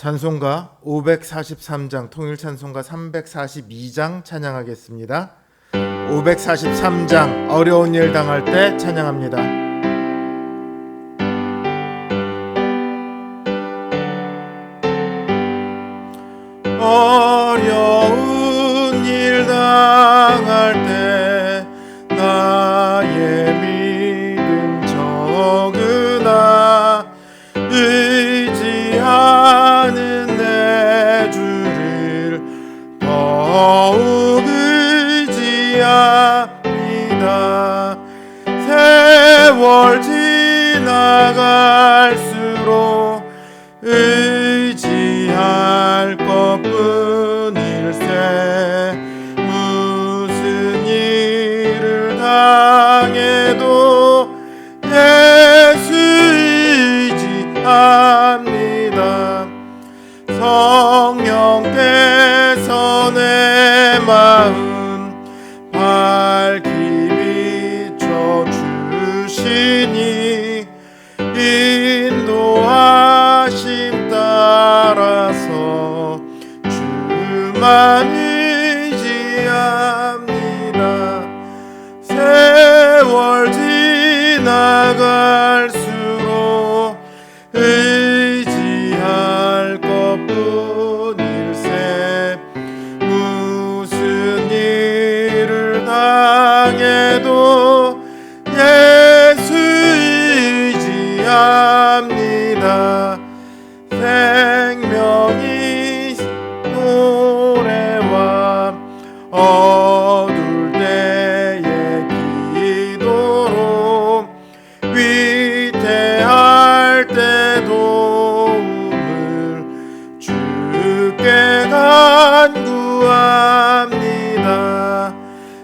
찬송가 543장, 통일찬송가 342장 찬양하겠습니다. 543장, 어려운 일 당할 때 찬양합니다. 어려운 일 당할 때 나의 믿음 적으나 의지하는 내 주를 더욱 의지합니다. 세월 지나갈수록 의지할 것뿐일세. 무슨 일을 당해도 예수 의지합니다. 성령께서 내 마음 밝히 비춰주시니 인도하심 따라서 주만 의지합니다. 세월 지나갈수록 의지할 것뿐일세. 무슨 일을 당해도 예수 의지합니다. 생명이 노래와 어두울 때의 기도로 위태할 때 도움을 주께 간구합니다.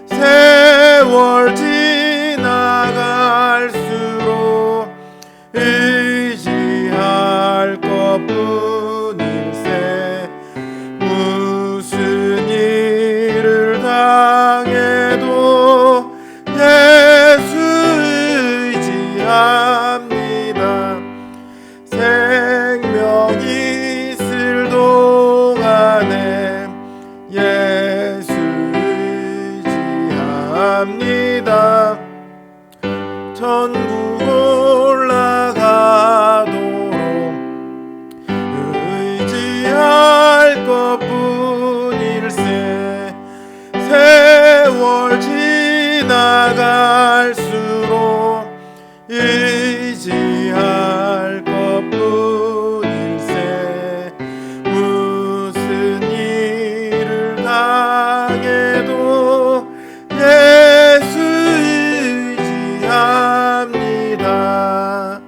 세월 지나갈수록 의지할 것뿐일세. 무슨 일을 당해도 예수 의지합니다. 생명이 있을 동안에 예수 의지합니다. 천국 올라가도록 의지할 것뿐일세. 세월 지나갈수록 의지할 것뿐일세. 무슨 일을 당해도 예수 의지합니다.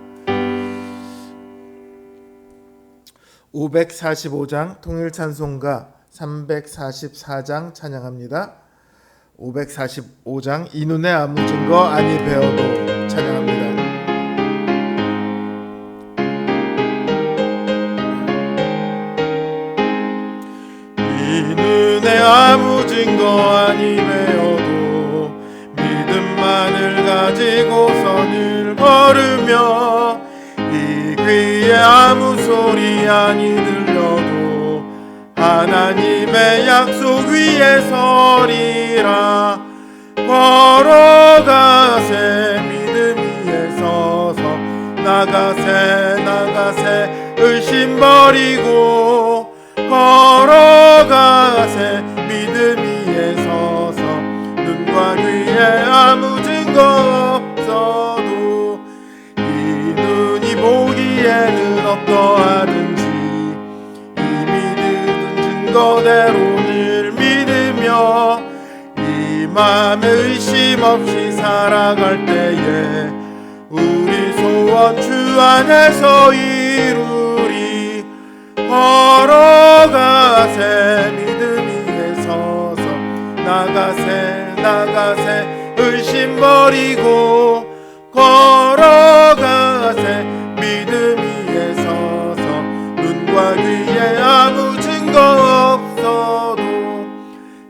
545장, 통일찬송가 344장 찬양합니다. 545장, 이 눈에 아무 증거 아니 배워도 찬양합니다. 이 눈에 아무 증거 아니 배워도 믿음만을 가지고 선을 걸으며 이 귀에 아무 소리 아니 들려도 하나님의 약속 위에 서리라. 걸어가세 믿음 위에 서서 나가세 의심 버리고 걸어가세 믿음 위에 서서 눈과 귀에 아무 증거 없어도 이 눈이 보기에는 어떠하든지 이미 들은 증거대로 늘 믿으며 이 맘에 의심 없이 살아갈 때에 우리 소원 주 안에서 이루리. 걸어가세 믿음 위에 서서 나가세 의심 버리고 걸어가세 믿음 위에 서서 눈과 귀에 아무 증거 없어도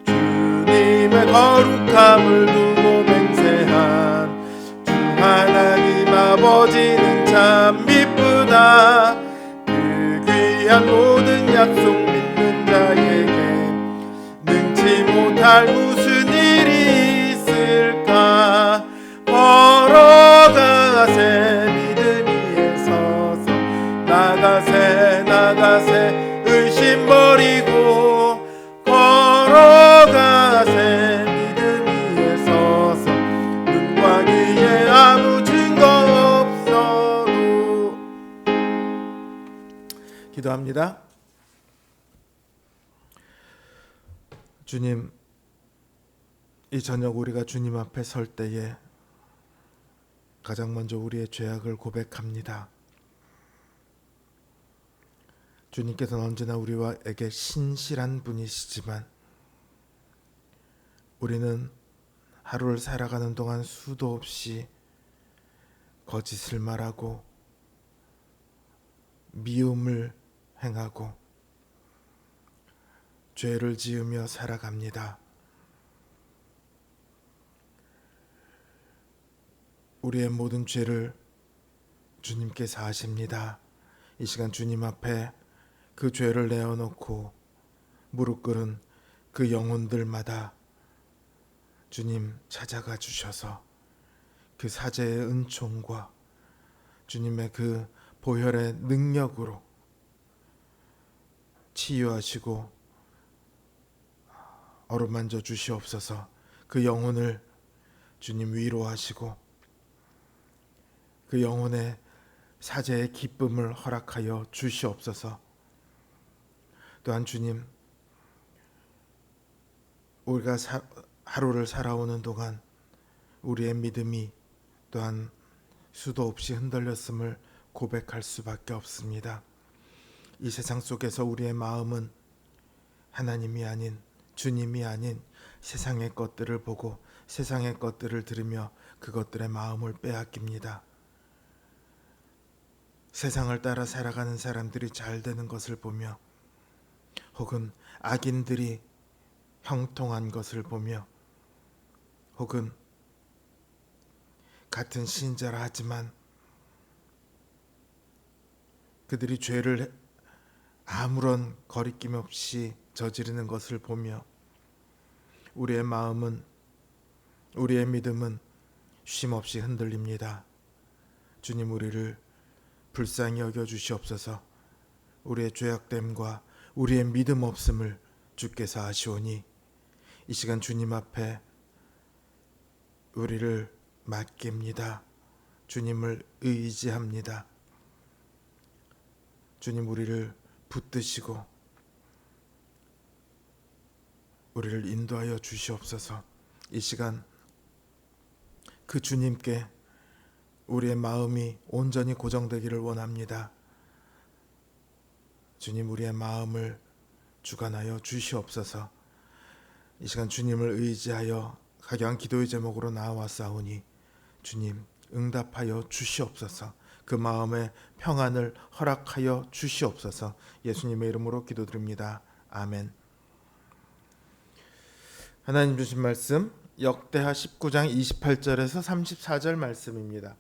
주님의 거룩함을 두고 맹세한 주 하나님 아버지는 참 미쁘다. 그 귀한 모든 약속 믿는 자에게 능치 못할 무슨 일이 있을까. 걸어가세 믿음 위에 서서 나가세 의심 버리고 걸어가세 믿음 위에 서서 눈과 귀에 아무 증거 없어도. 기도합니다. 주님, 이 저녁 우리가 주님 앞에 설 때에 가장 먼저 우리의 죄악을 고백합니다. 주님께서는 언제나 우리에게 신실한 분이시지만 우리는 하루를 살아가는 동안 수도 없이 거짓을 말하고 미움을 행하고 죄를 지으며 살아갑니다. 우리의 모든 죄를 주님께서 아십니다. 이 시간 주님 앞에 그 죄를 내어놓고 무릎 꿇은 그 영혼들마다 주님 찾아가 주셔서 그 사죄의 은총과 주님의 그 보혈의 능력으로 치유하시고 어루만져 주시옵소서. 그 영혼을 주님 위로하시고 그 영혼의 사죄의 기쁨을 허락하여 주시옵소서. 또한 주님, 우리가 하루를 살아오는 동안 우리의 믿음이 또한 수도 없이 흔들렸음을 고백할 수밖에 없습니다. 이 세상 속에서 우리의 마음은 하나님이 아닌, 주님이 아닌 세상의 것들을 보고 세상의 것들을 들으며 그것들의 마음을 빼앗깁니다. 세상을 따라 살아가는 사람들이 잘 되는 것을 보며 혹은 악인들이 형통한 것을 보며 혹은 같은 신자라 하지만 그들이 죄를 아무런 거리낌 없이 저지르는 것을 보며 우리의 마음은, 우리의 믿음은 쉼없이 흔들립니다. 주님, 우리를 불쌍히 여겨 주시옵소서. 우리의 죄악됨과 우리의 믿음 없음을 주께서 아시오니 이 시간 주님 앞에 우리를 맡깁니다. 주님을 의지합니다. 주님, 우리를 붙드시고 우리를 인도하여 주시옵소서. 이 시간 그 주님께 우리의 마음이 온전히 고정되기를 원합니다. 주님, 우리의 마음을 주관하여 주시옵소서. 이 시간 주님을 의지하여 각양 기도의 제목으로 나아왔사오니 주님 응답하여 주시옵소서. 그 마음의 평안을 허락하여 주시옵소서. 예수님의 이름으로 기도드립니다. 아멘. 하나님 주신 말씀 역대하 19장 28절에서 34절 말씀입니다.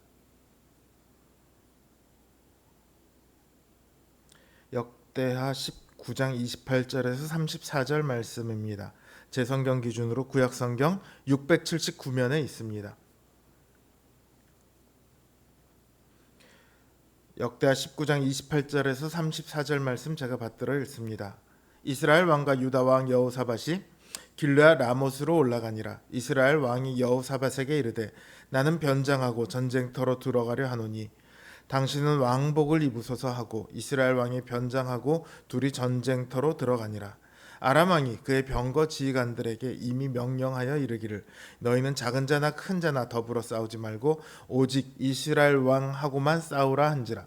역대하 19장 28절에서 34절 말씀입니다. 제 성경 기준으로 구약 성경 679면에 있습니다. 역대하 19장 28절에서 34절 말씀 제가 받들어 읽습니다. 이스라엘 왕과 유다 왕 여호사밧이 길르앗 라못으로 올라가니라. 이스라엘 왕이 여호사밧에게 이르되 나는 변장하고 전쟁터로 들어가려 하노니 당신은 왕복을 입으소서 하고 이스라엘 왕이 변장하고 둘이 전쟁터로 들어가니라. 아람 왕이 그의 병거 지휘관들에게 이미 명령하여 이르기를 너희는 작은 자나 큰 자나 더불어 싸우지 말고 오직 이스라엘 왕하고만 싸우라 한지라.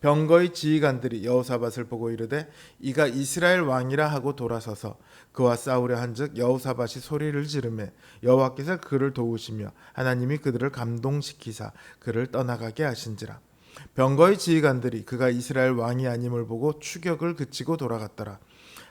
병거의 지휘관들이 여호사밧을 보고 이르되 이가 이스라엘 왕이라 하고 돌아서서 그와 싸우려 한즉 여호사밧이 소리를 지르매 여호와께서 그를 도우시며 하나님이 그들을 감동시키사 그를 떠나가게 하신지라. 병거의 지휘관들이 그가 이스라엘 왕이 아님을 보고 추격을 그치고 돌아갔더라.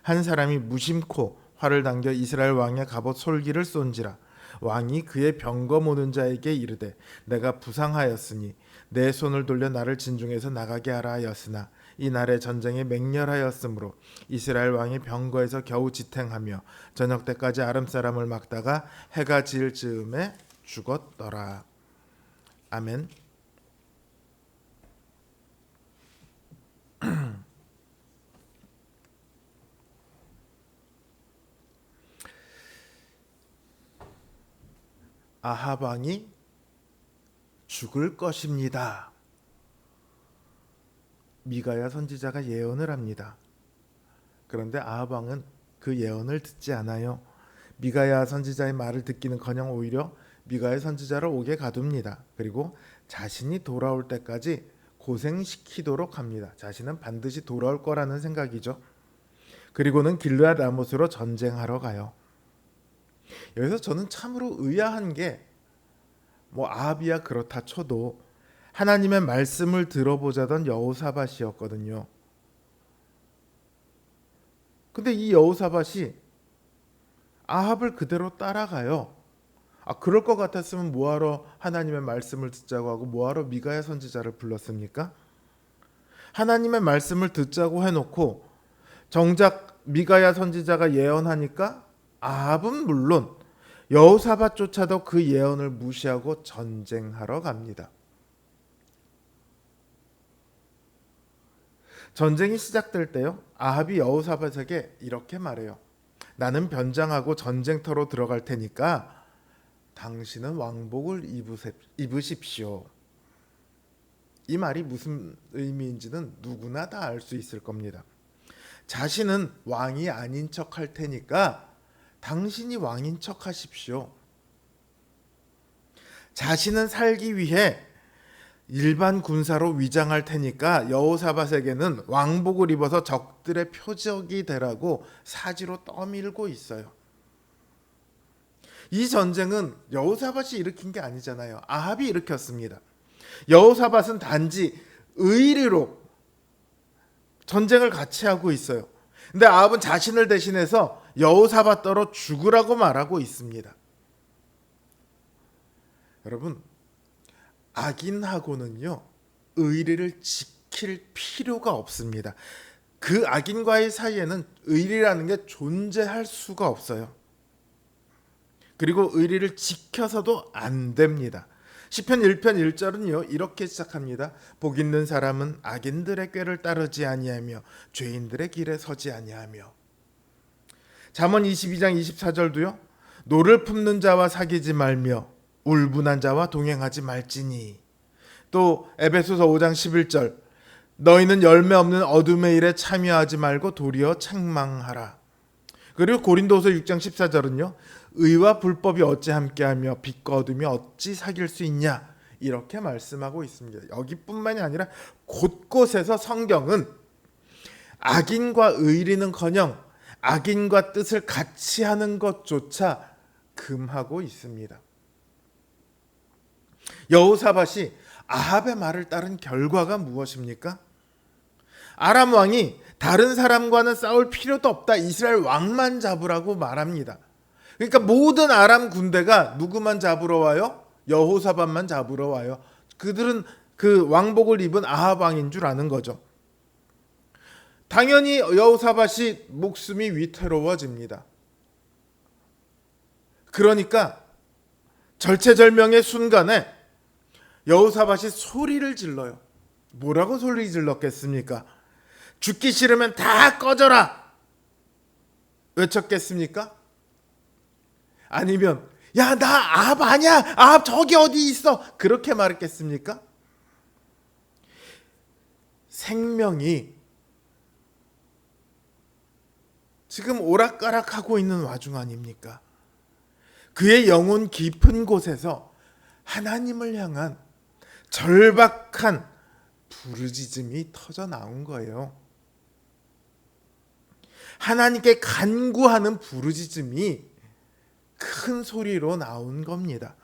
한 사람이 무심코 활을 당겨 이스라엘 왕의 갑옷 솔기를 쏜지라. 왕이 그의 병거 모는 자에게 이르되 내가 부상하였으니 내 손을 돌려 나를 진중에서 나가게 하라 하였으나 이날에 전쟁이 맹렬하였으므로 이스라엘 왕이 병거에서 겨우 지탱하며 저녁 때까지 아람 사람을 막다가 해가 질 즈음에 죽었더라. 아멘. 아합 왕이 죽을 것입니다. 미가야 선지자가 예언을 합니다. 그런데 아합 왕은 그 예언을 듣지 않아요. 미가야 선지자의 말을 듣기는커녕 오히려 미가야 선지자를 옥에 가둡니다. 그리고 자신이 돌아올 때까지 고생시키도록 합니다. 자신은 반드시 돌아올 거라는 생각이죠. 그리고는 길르앗 라못으로 전쟁하러 가요. 여기서 저는 참으로 의아한 게 아합이야 그렇다 쳐도 하나님의 말씀을 들어보자던 여호사밧이었거든요. 근데 이 여호사밧이 아합을 그대로 따라가요. 그럴 것 같았으면 뭐하러 하나님의 말씀을 듣자고 하고 뭐하러 미가야 선지자를 불렀습니까? 하나님의 말씀을 듣자고 해놓고 정작 미가야 선지자가 예언하니까 아합은 물론 여호사밧조차도 그 예언을 무시하고 전쟁하러 갑니다. 전쟁이 시작될 때요, 아합이 여호사밧에게 이렇게 말해요. 나는 변장하고 전쟁터로 들어갈 테니까 당신은 왕복을 입으십시오. 이 말이 무슨 의미인지는 누구나 다 알 수 있을 겁니다. 자신은 왕이 아닌 척 할 테니까 당신이 왕인 척 하십시오. 자신은 살기 위해 일반 군사로 위장할 테니까 여호사밧에게는 왕복을 입어서 적들의 표적이 되라고 사지로 떠밀고 있어요. 이 전쟁은 여호사밧이 일으킨 게 아니잖아요. 아합이 일으켰습니다. 여호사밧은 단지 의리로 전쟁을 같이 하고 있어요. 근데 아합은 자신을 대신해서 여호사밧더러 죽으라고 말하고 있습니다. 여러분, 악인하고는요 의리를 지킬 필요가 없습니다. 그 악인과의 사이에는 의리라는 게 존재할 수가 없어요. 그리고 의리를 지켜서도 안 됩니다. 시편 1편 1절은요 이렇게 시작합니다. 복 있는 사람은 악인들의 꾀를 따르지 아니하며 죄인들의 길에 서지 아니하며. 잠언 22장 24절도요. 노를 품는 자와 사귀지 말며 울분한 자와 동행하지 말지니. 또 에베소서 5장 11절 너희는 열매 없는 어둠의 일에 참여하지 말고 도리어 책망하라. 그리고 고린도서 6장 14절은요. 의와 불법이 어찌 함께하며 빛과 어둠이 어찌 사귈 수 있냐 이렇게 말씀하고 있습니다. 여기뿐만이 아니라 곳곳에서 성경은 악인과 의리는커녕 악인과 뜻을 같이 하는 것조차 금하고 있습니다. 여호사밧이 아합의 말을 따른 결과가 무엇입니까? 아람 왕이 다른 사람과는 싸울 필요도 없다. 이스라엘 왕만 잡으라고 말합니다. 그러니까 모든 아람 군대가 누구만 잡으러 와요? 여호사밧만 잡으러 와요. 그들은 그 왕복을 입은 아합 왕인 줄 아는 거죠. 당연히 여호사밧이 목숨이 위태로워집니다. 그러니까 절체절명의 순간에 여호사밧이 소리를 질러요. 뭐라고 소리 질렀겠습니까? 죽기 싫으면 다 꺼져라 외쳤겠습니까? 아니면 야, 나 아합 아니야, 아합 저기 어디 있어, 그렇게 말했겠습니까? 생명이 지금 오락가락하고 있는 와중 아닙니까? 그의 영혼 깊은 곳에서 하나님을 향한 절박한 부르짖음이 터져 나온 거예요. 하나님께 간구하는 부르짖음이 큰 소리로 나온 겁니다.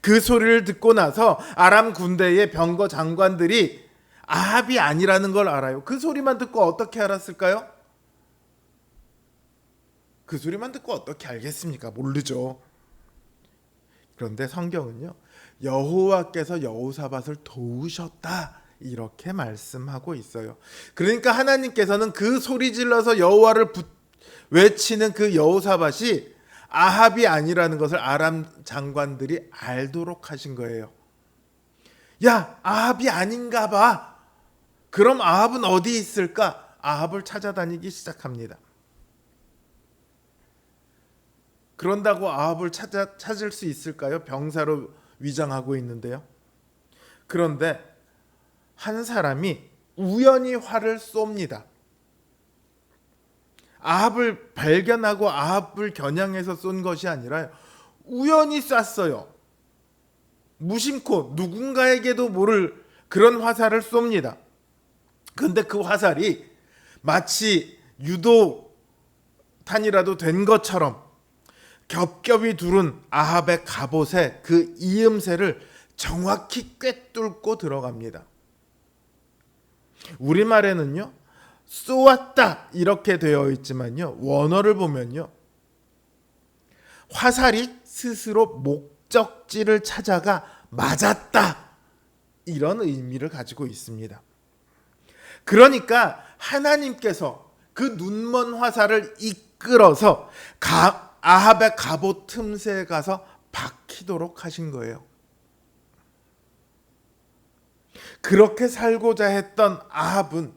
그 소리를 듣고 나서 아람 군대의 병거 장관들이 아합이 아니라는 걸 알아요. 그 소리만 듣고 어떻게 알았을까요? 그 소리만 듣고 어떻게 알겠습니까? 모르죠. 그런데 성경은요, 여호와께서 여호사밧을 도우셨다 이렇게 말씀하고 있어요. 그러니까 하나님께서는 그 소리 질러서 여호와를 외치는 그 여호사밧이 아합이 아니라는 것을 아람 장관들이 알도록 하신 거예요. 야, 아합이 아닌가 봐. 그럼 아합은 어디 있을까? 아합을 찾아다니기 시작합니다. 그런다고 아합을 찾을 수 있을까요? 병사로 위장하고 있는데요. 그런데 한 사람이 우연히 활을 쏩니다. 아합을 발견하고 아합을 겨냥해서 쏜 것이 아니라 우연히 쐈어요. 무심코 누군가에게도 모를 그런 화살을 쏩니다. 그런데 그 화살이 마치 유도탄이라도 된 것처럼 겹겹이 두른 아합의 갑옷에 그 이음새를 정확히 꿰뚫고 들어갑니다. 우리말에는요, 쏘았다 이렇게 되어 있지만요, 원어를 보면요, 화살이 스스로 목적지를 찾아가 맞았다 이런 의미를 가지고 있습니다. 그러니까 하나님께서 그 눈먼 화살을 이끌어서 아합의 갑옷 틈새에 가서 박히도록 하신 거예요. 그렇게 살고자 했던 아합은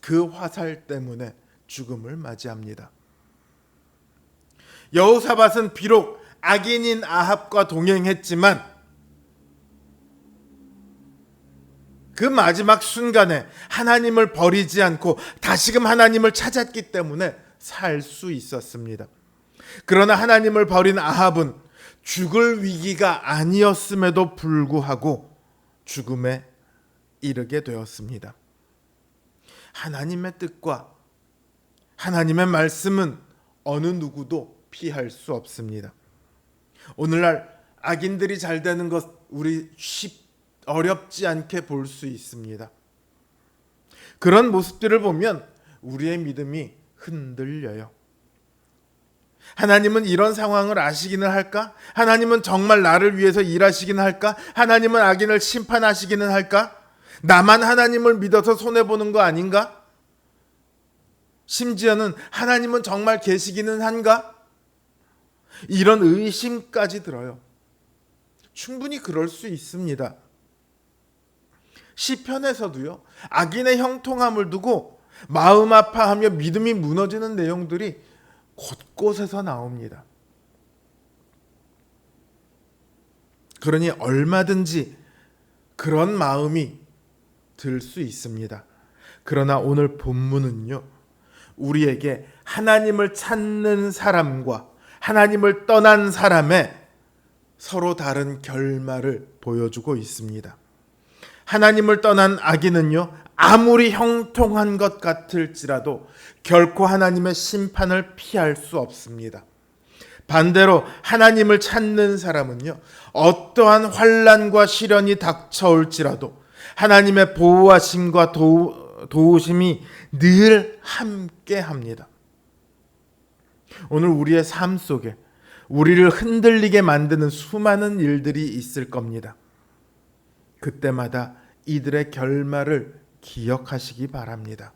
그 화살 때문에 죽음을 맞이합니다. 여호사밧은 비록 악인인 아합과 동행했지만 그 마지막 순간에 하나님을 버리지 않고 다시금 하나님을 찾았기 때문에 살 수 있었습니다. 그러나 하나님을 버린 아합은 죽을 위기가 아니었음에도 불구하고 죽음에 이르게 되었습니다. 하나님의 뜻과 하나님의 말씀은 어느 누구도 피할 수 없습니다. 오늘날 악인들이 잘 되는 것 우리 어렵지 않게 볼 수 있습니다. 그런 모습들을 보면 우리의 믿음이 흔들려요. 하나님은 이런 상황을 아시기는 할까? 하나님은 정말 나를 위해서 일하시기는 할까? 하나님은 악인을 심판하시기는 할까? 나만 하나님을 믿어서 손해보는 거 아닌가? 심지어는 하나님은 정말 계시기는 한가? 이런 의심까지 들어요. 충분히 그럴 수 있습니다. 시편에서도요, 악인의 형통함을 두고 마음 아파하며 믿음이 무너지는 내용들이 곳곳에서 나옵니다. 그러니 얼마든지 그런 마음이 들 수 있습니다. 그러나 오늘 본문은요, 우리에게 하나님을 찾는 사람과 하나님을 떠난 사람의 서로 다른 결말을 보여주고 있습니다. 하나님을 떠난 악인은요, 아무리 형통한 것 같을지라도 결코 하나님의 심판을 피할 수 없습니다. 반대로 하나님을 찾는 사람은요, 어떠한 환난과 시련이 닥쳐올지라도 하나님의 보호하심과 도우심이 늘 함께합니다. 오늘 우리의 삶 속에 우리를 흔들리게 만드는 수많은 일들이 있을 겁니다. 그때마다 이들의 결말을 기억하시기 바랍니다.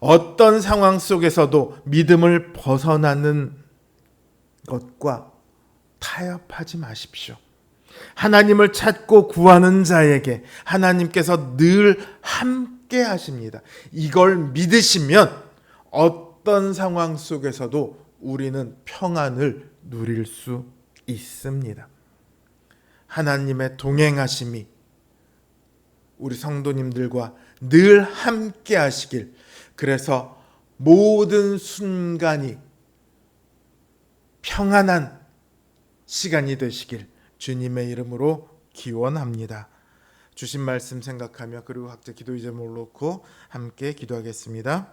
어떤 상황 속에서도 믿음을 벗어나는 것과 타협하지 마십시오. 하나님을 찾고 구하는 자에게 하나님께서 늘 함께 하십니다. 이걸 믿으시면 어떤 상황 속에서도 우리는 평안을 누릴 수 있습니다. 하나님의 동행하심이 우리 성도님들과 늘 함께 하시길, 그래서 모든 순간이 평안한 시간이 되시길 주님의 이름으로 기원합니다. 주신 말씀 생각하며 그리고 각자 기도 제목을 놓고 함께 기도하겠습니다.